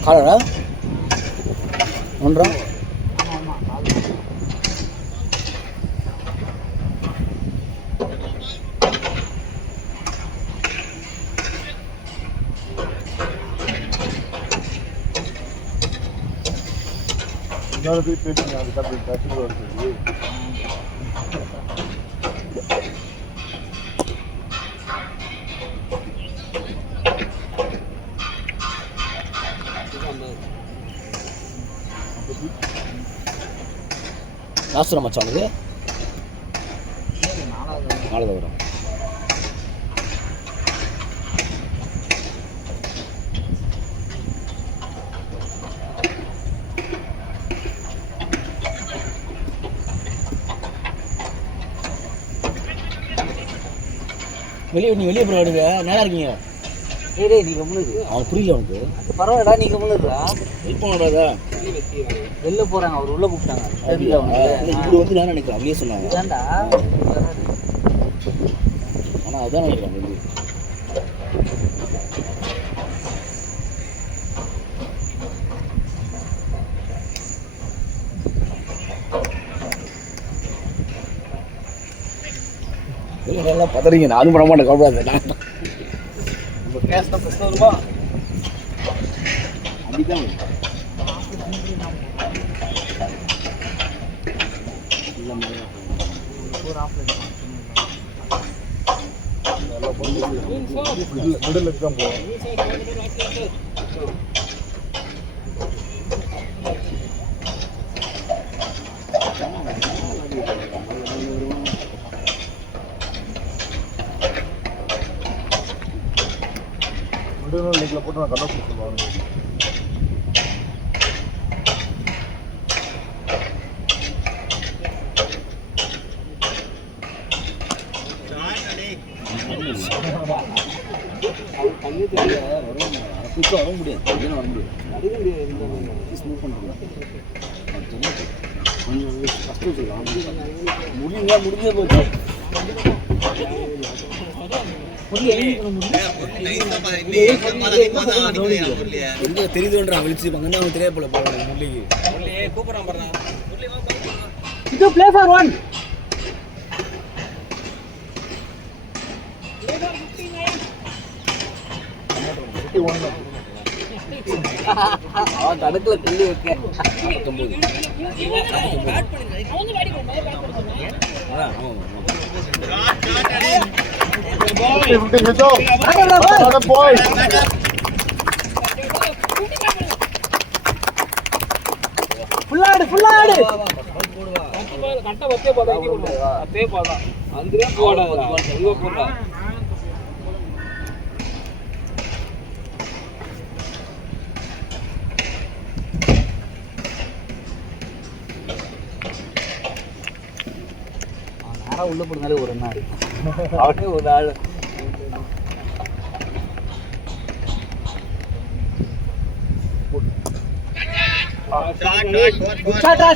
காலரா ஒன்றா இன்னொரு போய் பேசுங்க அதுக்கு அப்படி கற்றுக்கு வருது. லாஸ்ட் மச்சான் உனக்கு 4வது வரும். வெளியே போடுங்க நல்லா இருக்கீங்க. டேய் நீ கம்முனுது அவன் புரியல உனக்கு பரவாயில்லடா நீ கம்முனுதுடா. ஹெல்ப் பண்ணாதா வெளில போறாங்க அவர் உள்ள கூப்பிட்டாங்க. தெரியல அவனுக்கு இப்படி வந்து நான் நினைக்கிறேன் அப்படியே சொன்னாங்க. ஏன்டா ஆனால் அதான் நினைக்கிறேன் வெளியே நல்லா பதறீங்க. நானும் பண்ண மாட்டேன் கவலைப்படாது. நம்ம கேஸ் தான் பிரச்சனை வருமா? அப்படிதான் மிடில் எக்ஸாம் போவோம். மிடில் லெக்கில் போட்டு நான் கண்ணா சொல்லுவாங்க. கண்ணு தெரியல வரும் அரசுக்கும் வர முடியாது வர முடியாது ஸ்மூவ் பண்ணுறோம் கொஞ்சம் கஷ்டம் சொல்லலாம் முடிஞ்சே போச்சு. எங்க தெரியுதுன்றா விழிச்சு பங்கன்னா அவன் தெரியாது போல போவாங்க முரளிக்கு கூப்பிட்றான். இது ப்ளே ஃபார் ஒன். அவன் தடுக்கல தள்ளி வைக்க. ஃபுல்லாடு ஃபுல்லாடு கட்ட வச்சே போடா அதே போடா அந்தே போடா இவ போடா நேரா உள்ள போனாலே ஒரு என்ன அடிக்கும் அவனே ஒரு ஆள்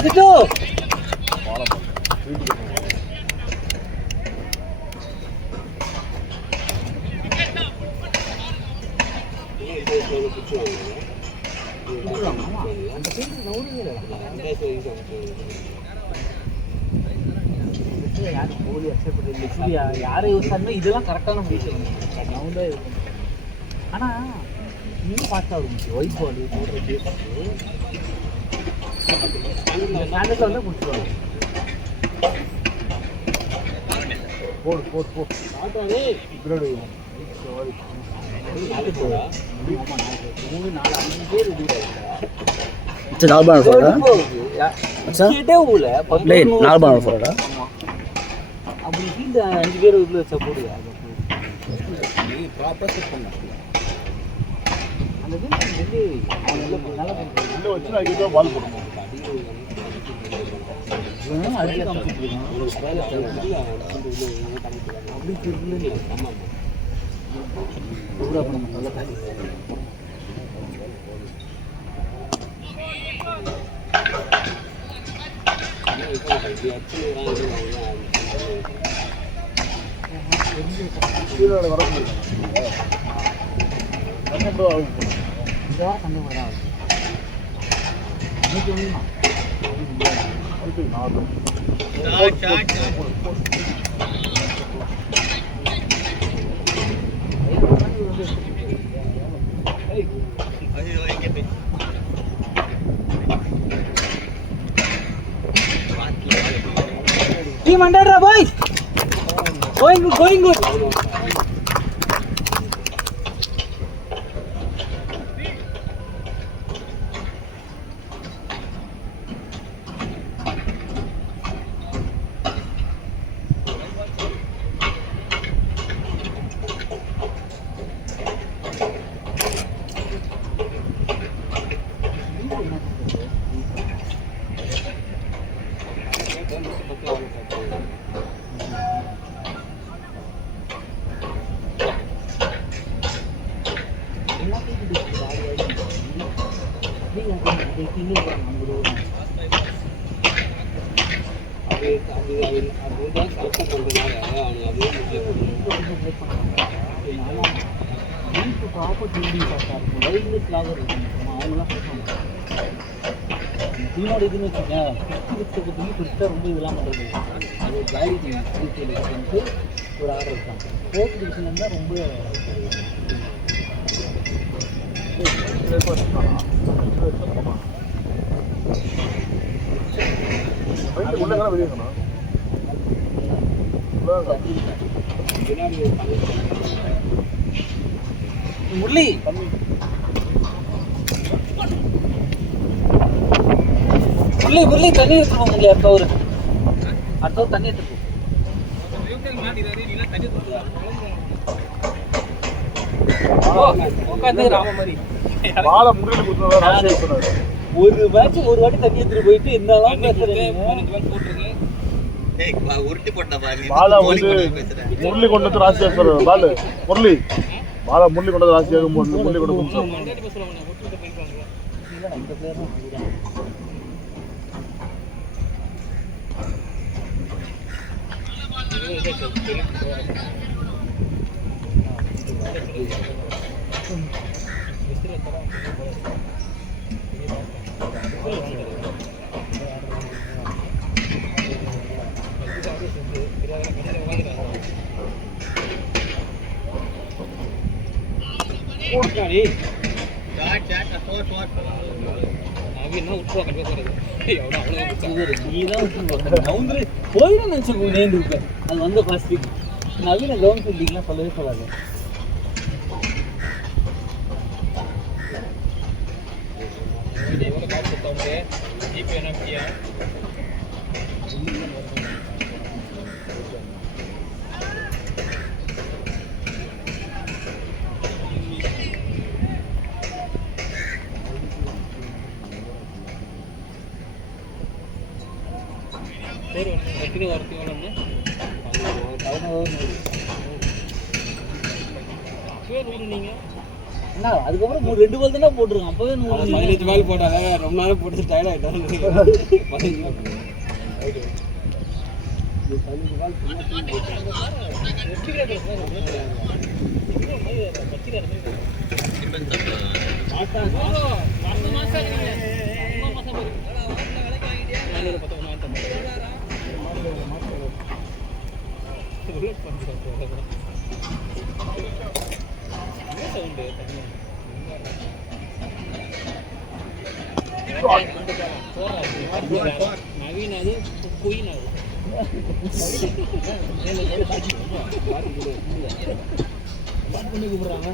சிட்டு யாரை யோசிச்சாலுமே இதெல்லாம் கரெக்டான முடிச்சு ஆனா இன்னும் ஃபாஸ்டா இருக்கும் ஒயிட் பால் போடுறது ஸ்டாண்டர்ட்ல வந்து முடிச்சுடுவாங்க போடு போடு போடு ஆட்டாவே இப்படி அப்படி ஃபீல்டு 5 பேர் உள்ள வச்சா போடுயா ப்ராப்பராக செட் பண்ண அந்த வீட்டு நல்லா வச்சு பால் போடணும் அப்படி திரும்ப Team 100 boys. Going good, going good. டீமோட இதுன்னு வச்சுக்கேன் ரொம்ப இதெல்லாம் பண்ணுறது அது கிளாரிட்டி ஒரு ஆர்டர் இருக்காங்க ஃபோர்த் டிவிஷன் இருந்தால் ரொம்ப முரளி முரளி தண்ணி எடுத்துருவோம் முரளி அடுத்த தண்ணி எடுத்துருவோம் ஒரு மேட்ச் ஒரு வாட்டி தண்ணி எடுத்துட்டு போயிட்டு என்னெல்லாம் உருட்டி போட்ட முரளி கொண்டு வந்து ராசியா பால் முரளி பாலா முரளி கொண்டு வந்து ராசியாக முரளி கொண்டு இந்த பிளேயர் நவீனா விட்டுருவா கண்டிப்பாக போகிறது எவ்வளோ அவ்வளோ நீ தான் விட்டு போயிடும் நினச்சி நேர்ந்து இருப்பேன் அது வந்து ஃபர்ஸ்ட் நவீன கவர்மெண்ட் ஃபீல்டிங்லாம் சொல்லவே சொல்லாது. எவ்வளோ காசு கொடுத்தவங்க ஜிபே என்ன அப்படியா பேர் எத்தனை வரத்து எவ்வளோன்னு 16 பேர் ஊர் நீங்கள் என்ன அதுக்கப்புறம் 2 பால் தானே போட்டிருக்கோம் அப்போவே 15 பால் போட்டாங்க ரொம்ப நேரம் போட்டு டயர்ட் ஆகிட்டாங்க 15 பால் நவீன் அது குயின் அது பண்ணி கூப்பிடுறாங்க.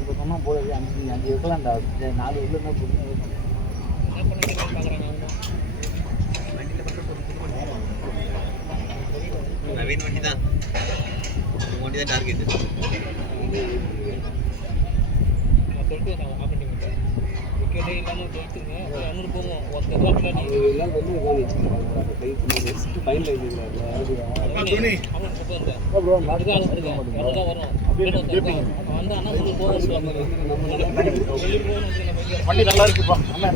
இப்போ சொன்னா போய் 5 இருக்கலாம்டா 4 உள்ள நவீன் வண்டி தான் டார்கெட். விக்கெட்டே இல்லாமல் ஜெயிச்சுங்க அன்னூறு போவோம் ஒருத்தர் வண்டி நல்லா இருக்குப்பா நல்லா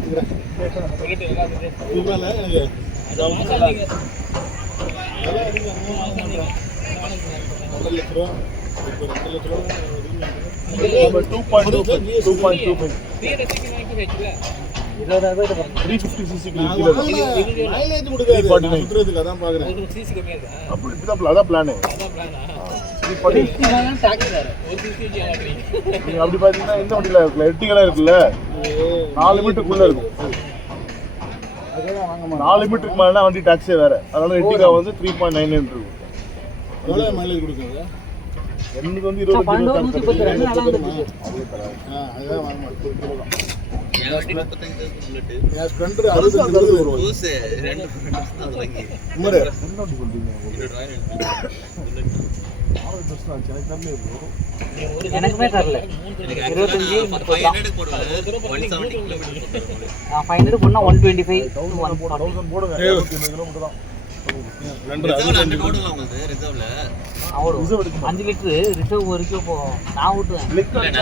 அப்படி பாத்தீங்கன்னா இந்த வண்டியில எர்டிகா இருக்குல்ல 4 மீட்டருக்குள்ள இருக்கும். 4 மீட்டருக்கு மேலே வண்டி டாக்ஸே வேற. அதனால எர்டிகா வந்து 3.99 இருக்கும். எவ்வளோ மைலேஜ் கொடுக்குங்க? எனக்கு வந்து 20 அதுதான் வாங்க மாட்டேன். எனக்குமே தரல 25 500 போனா 125 போடுங்க. 5 லிட்டர் ரிசர்வ் வரைக்கும் போகும். நான் ஓட்டுவேன்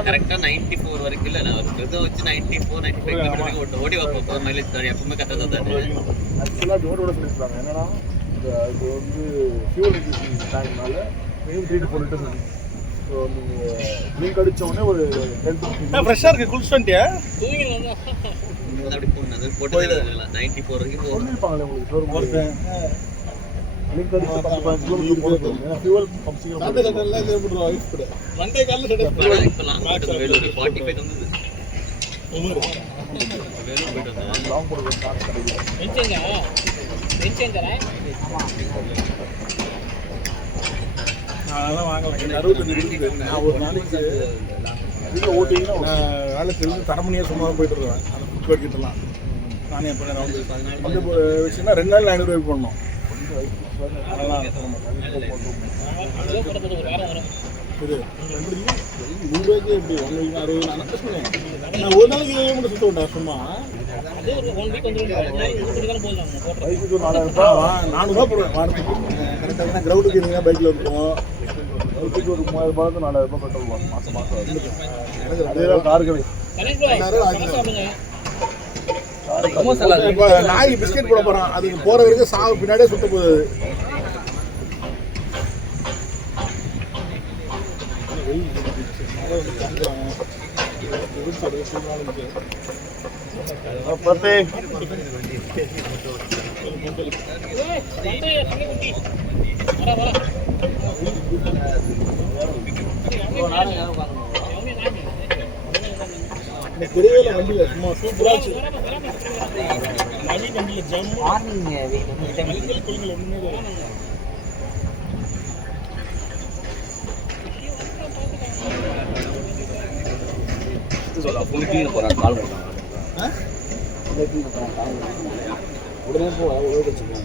கரெக்டா 94 வரைக்கும் இல்ல நான் ரிசர்வ் வச்சு 94 95 வரைக்கும் ஓடி வைப்போம். மைலேஜ் தர எப்பவுமே கரெக்டா தான் ஆக்சுவலாக டோரோட சொல்லியிருக்காங்க. என்னன்னா இது வந்து ஃபியூல் டேங்க்னால மினிமம் 3 to 4 லிட்டர்ஸ். ஸோ நீங்கள் ட்ரிங்க் அடித்த உடனே ஒரு 10 to 15 ஃப்ரெஷ்ஷாக இருக்குது. குளிச்சுட்டியா? அப்படி போனது போட்டு 94 வரைக்கும் சொல்லியிருப்பாங்களே உங்களுக்கு ஷோரூம் போகிறேன். லிங்க் அடிச்சு 10-15 கிலோமீட்டர் போகிறது. ஏன்னா ஃபியூல் பம்ப் சீக்கிரம் மண்டே காலில் வேலூர் 45 வந்தது வேலூர் போயிட்டு வந்தேன். லாங் போடுறது காசு கிடையாது. அதெல்லாம் வாங்கலாம். 65 இருக்குது. நான் ஒரு நாளைக்கு இதில் ஓட்டிங்கன்னா வேலைக்கு தரமணியாக சும்மா போயிட்டு வருவேன். அந்த ஃபுட் கோர்ட் கிட்டலாம் நானே எப்போ ரவுண்டு அந்த விஷயம்னா 2 நாள் 500 ரூபாய்க்கு போடணும். அதெல்லாம் இது 100 ரூபாய்க்கு எப்படி 1 வீக் 60 நான் ஒரு நாளைக்கு 7 மட்டும் சுற்ற விட்டேன் சும்மா. பைக்குக்கு 4000 ரூபாய் 400 ரூபா போடுவேன் வாரத்துக்கு. கரெக்டாக கிரவுண்டுக்கு இருங்க பைக்கில் இருக்கும். பைக்குக்கு ஒரு 3000 ரூபாய்க்கு 4000 ரூபாய் பெட்ரோல் மாதம் எனக்கு அதே தான் காருக்கு நாய் பிஸ்கெட் போட போகிறான். அதுக்கு போகிற வரைக்கும் சாவு பின்னாடியே சுத்த போகுது. இந்த தெரியல வண்டியில் சும்மா சூப்பராச்சு. வண்டியில் ஜம்மு ஒன்றுமே உடனே போ வச்சுக்கோங்க.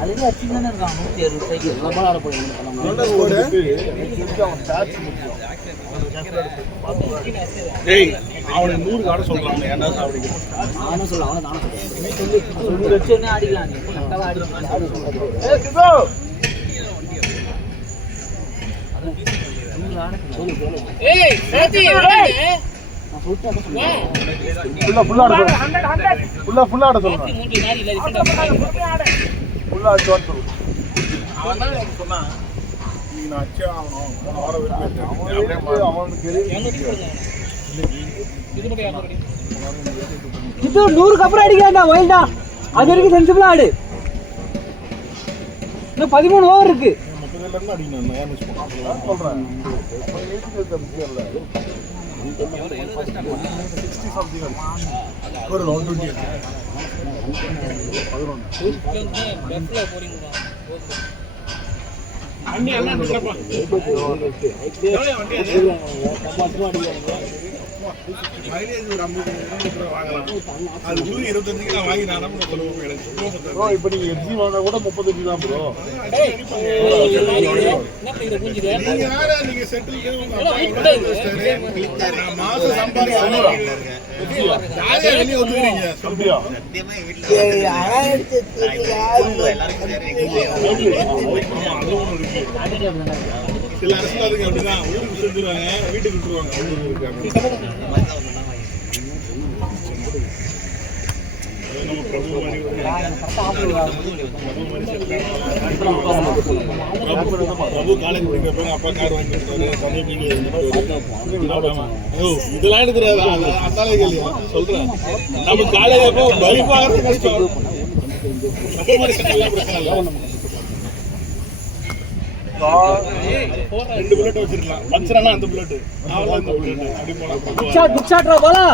அதுவே அச்சிங்கன்னு இருக்கான் 160 சைக்கிள் அவனுக்கு 100 காட சொல்றாங்க. ஏன்னா நானும் சொல்ல அவனை நானும் சொல்றேன். சொல்லி வச்சு ஆடிக்கலாம் நீ கரெக்டாக இது 100க்கு அப்புறம் அடிக்காண்டா வைல்டா. அது வரைக்கும் சென்சிபிளா ஆடு. இன்னும் 13 ஓவர் இருக்கு. மைலேஜ் ஒரு 50 வாங்கலாம். அது 25 நான் வாங்கி நான் சொல்லுவேன். இப்போ நீங்க எஃப்சி வாங்க கூட 35 தான் ப்ரோ. நீங்க வேற நீங்க செட்டில் மாசம் சம்பாதிக்கிறீங்க. யாரே வெளியே வந்துருக்கீங்க சொல்லியா? சில அரசியலுக்கு அப்படிதான் ஊருக்கு செஞ்சுருவாங்க, வீட்டுக்கு விட்டுருவாங்க. பிரபு காலேஜ் படிக்கிறப்ப அப்பா கார் வாங்கி கொடுத்தாரு. இதெல்லாம் எனக்கு தெரியாது. அந்தாலே கேள்வி சொல்றேன். நம்ம காலேஜ் பைக் வாங்குறது கஷ்டம். ரெண்டு புல்லட் வச்சிருக்கலாம். பஞ்சரானா அந்த புல்லட் அவ்வளோ இந்த புல்லட் அப்படி போலாம். குட் ஷாட்ரா பாலா.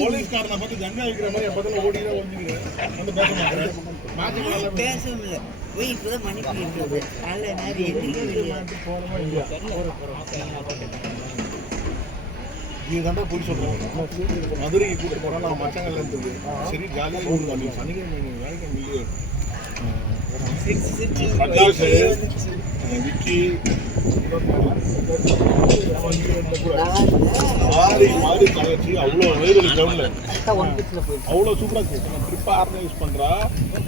போலீஸ்காரனை பார்த்து ஜங்கா வைக்கிற மாதிரி எப்போதும் ஓடி தான் ஒழிஞ்சுக்கிறேன். வந்து பேச மாட்டேன். பேசவில்லை போய் இப்போதான் மணி பண்ணிட்டு நல்ல இதுதான் போய் சொல்றேன். மதுரைக்கு கூட்டு போறோம். நான் மச்சங்கள்ல இருந்தது சரி ஜாலியாக இருக்கும். சனிக்கிழமை வேலைக்கு பிரகாஷ் விக்கி மாறி கலர்ச்சி அவ்வளோ வயது கிரவுண்ட்ல அவ்வளோ சூப்பராக இருக்கு. ட்ரிப்பாக ஆர்கனைஸ் பண்ணுறா,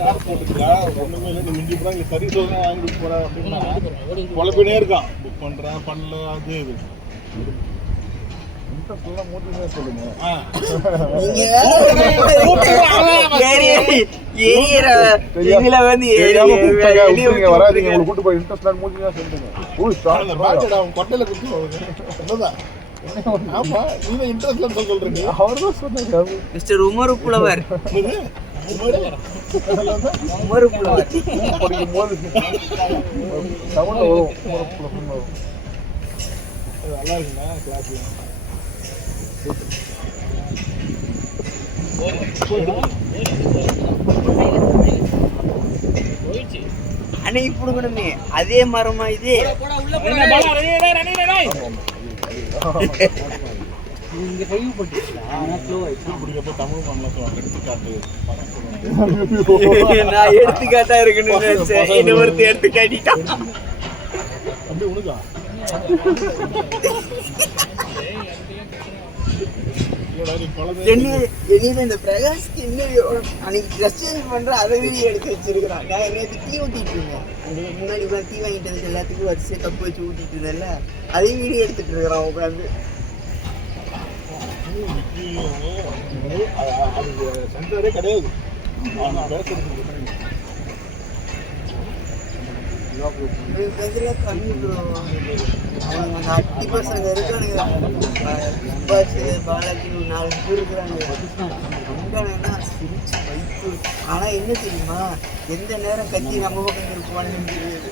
கார் போட்டுக்கிறா, ஒன்றுமே இல்லை. நீ மிஞ்சி போகிறா, இங்கே சர்வீஸ் தான் வாங்கி கொடுத்து போகிறா அப்படின்னா குழப்பினே இருக்கான். புக் பண்ணுறான், பண்ணல, அது இது சொல்லுங்க. கொட்டையில குடுத்து ஆமா நீங்க இன்ட்ரெஸ்ட் சொல்றீங்க. அவர்தான் சொன்னாரு மிஸ்டர் உமர் புலவர். உமர் புலவர் படிக்கும் போது தமிழ்ல வரும். நல்லா இருக்குங்களா கிளாஸ்ல? அன்னைக்கு புடுங்கணுமே அதே மரமா இது. இங்க கை போட்டுருக்கா ஸ்லோ ஆயிடுச்சு. தமிழ் பண்ணலாம் எடுத்துக்காட்டு. நான் எடுத்துக்காட்டா இருக்குன்னு நினைச்சேன். இன்னொருத்த எடுத்து காட்டிட்டான். அப்படி உனக்கா இந்த பிரகாஷ்க்கு இன்னும் அன்னைக்கு ட்ரெஸ் சேஞ்ச் பண்ற அதை வீடியோ எடுத்து வச்சிருக்கிறான். நேற்று தீ ஊத்திட்டு இருந்தேன். முன்னாடி தீ வாங்கிட்டு வந்து எல்லாத்துக்கும் வரிசை கப்பு வச்சு ஊத்திட்டு இருந்தேன்ல, அதையும் வீடியோ எடுத்துட்டு இருக்கிறான் உட்காந்து. அது சென்டரே கிடையாது. நான் பேசுறது கம்மி ப்ரோ. அவங்க அந்த அட்டி பசங்க இருக்கானுங்க, பாலாஜி 4 பேர் இருக்கிறாங்க. சிரிச்சு வைப்பு. ஆனா என்ன தெரியுமா, எந்த நேரம் கத்தி நம்ம பக்கம் இருப்பான்னு தெரியாது.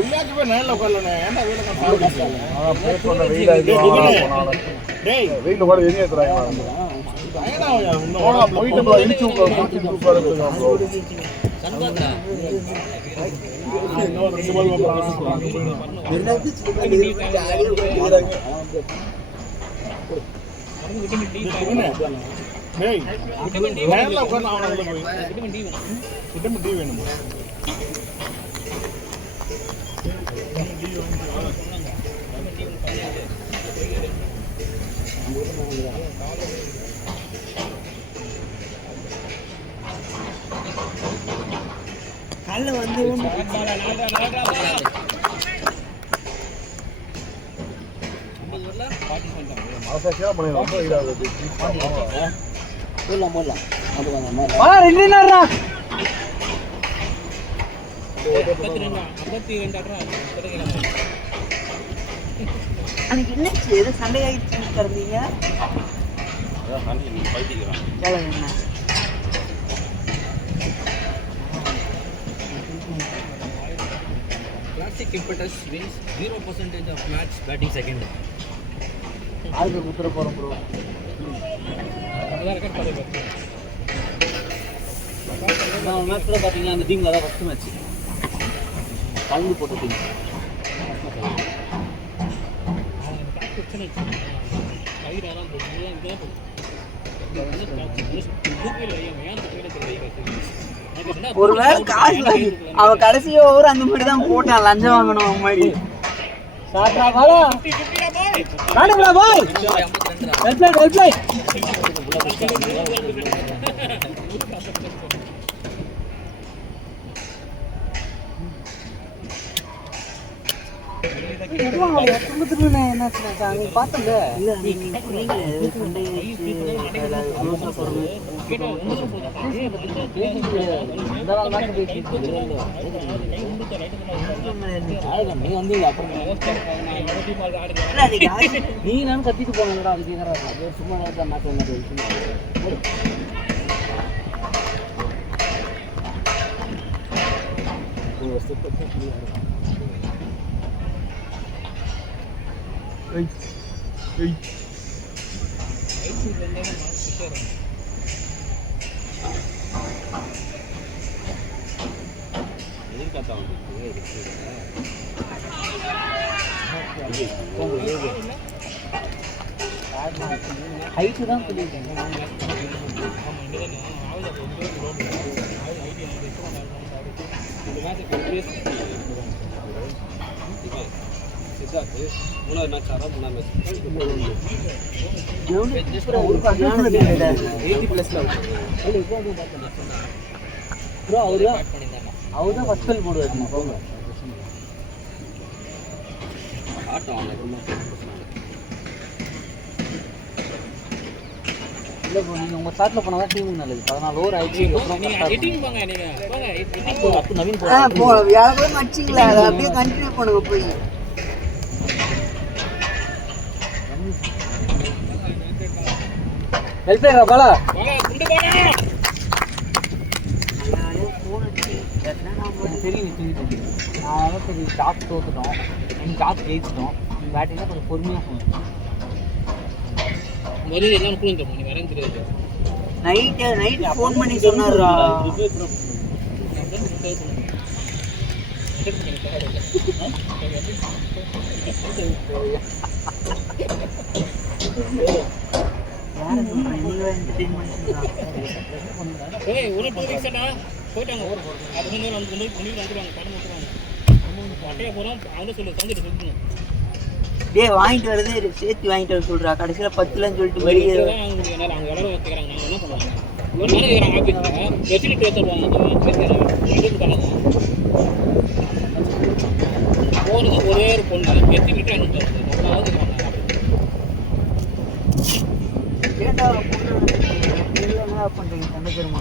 உள்ளாக்கு போய் நேரில் உட்காரலண்ணே. ஏன்டா வீட்டில் கூட வெளியே ஏற்றுறாங்க. போயிட்டு இடிச்சு நேரில் உட்காந்து அவனை போய் விட்டமின் டி வேணும். காலைல வந்து அன்னைக்கு என்னாச்சு, ஏதோ சண்டை ஆயிடுச்சு இருந்தீங்க. Classic Impetus wins 0% of match batting second. ஆளுக்கு குத்துற போகிறோம் ப்ரோ. நான் மேட்ச் கூட பார்த்தீங்கன்னா அந்த டீமில் தான் ஃபஸ்ட்டு மேட்ச் கலந்து போட்ட டீம். ஒருவேளை காசு அவன் கடைசி ஓவர் அந்த மாதிரி தான் போட்டான், லஞ்சம் வாங்கணும் அவன் மாதிரி. நீ நான் கத்திட்டு போனேன்டா, அதுக்கு சும்மா ஹைட்டு தான் சொல்லியிருக்கேன். அவர் தான் ஃபர்ஸ்ட் பால் போடுவார். இல்லை ப்ரோ, நீங்கள் உங்கள் ஸ்டார்ட்டில் போனால் தான் டீமுக்கு நல்லது. 14 ஓவர் ஆயிடுச்சு. நவீன் மச்சிங்களா, அதை அப்படியே கண்டினியூ பண்ணுங்க போய். வெல்பேரா பாலா தெரியும். நான் சரி டாப் தோத்துட்டோம், எங்கள் டாப் ஜெயிச்சிட்டோம். பேட்டிங்காக கொஞ்சம் பொறுமையாக போகணும். நைட்டு ஃபோன் பண்ணி சொன்னாரா, டே வாங்கிட்டு வரதே சேர்த்து வாங்கிட்டு வர சொல்றா. கடைசியில 10லன்னு சொல்லிட்டு வெளியே போனது ஒரே ஒரு பொண்ணு எத்திக்கிட்டே அனுப்பிச்சு அவ்வளோவது கேட்டா என்ன பண்ணுறீங்க தந்தை பெருமா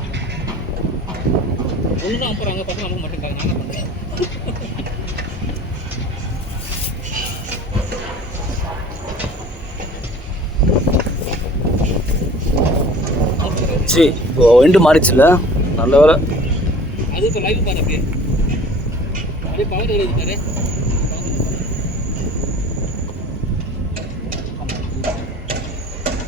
ஒன்று தான் அனுப்புகிறாங்க பசங்க அனுப்ப மாட்டேங்கிறாங்க நான் என்ன பண்ணுறேன் சரி இப்போ எண்டு மாறிச்சுல நல்ல வேலை அது இப்போ லைவ் பாரு அப்படியே பவர் எழுதிட்டாரு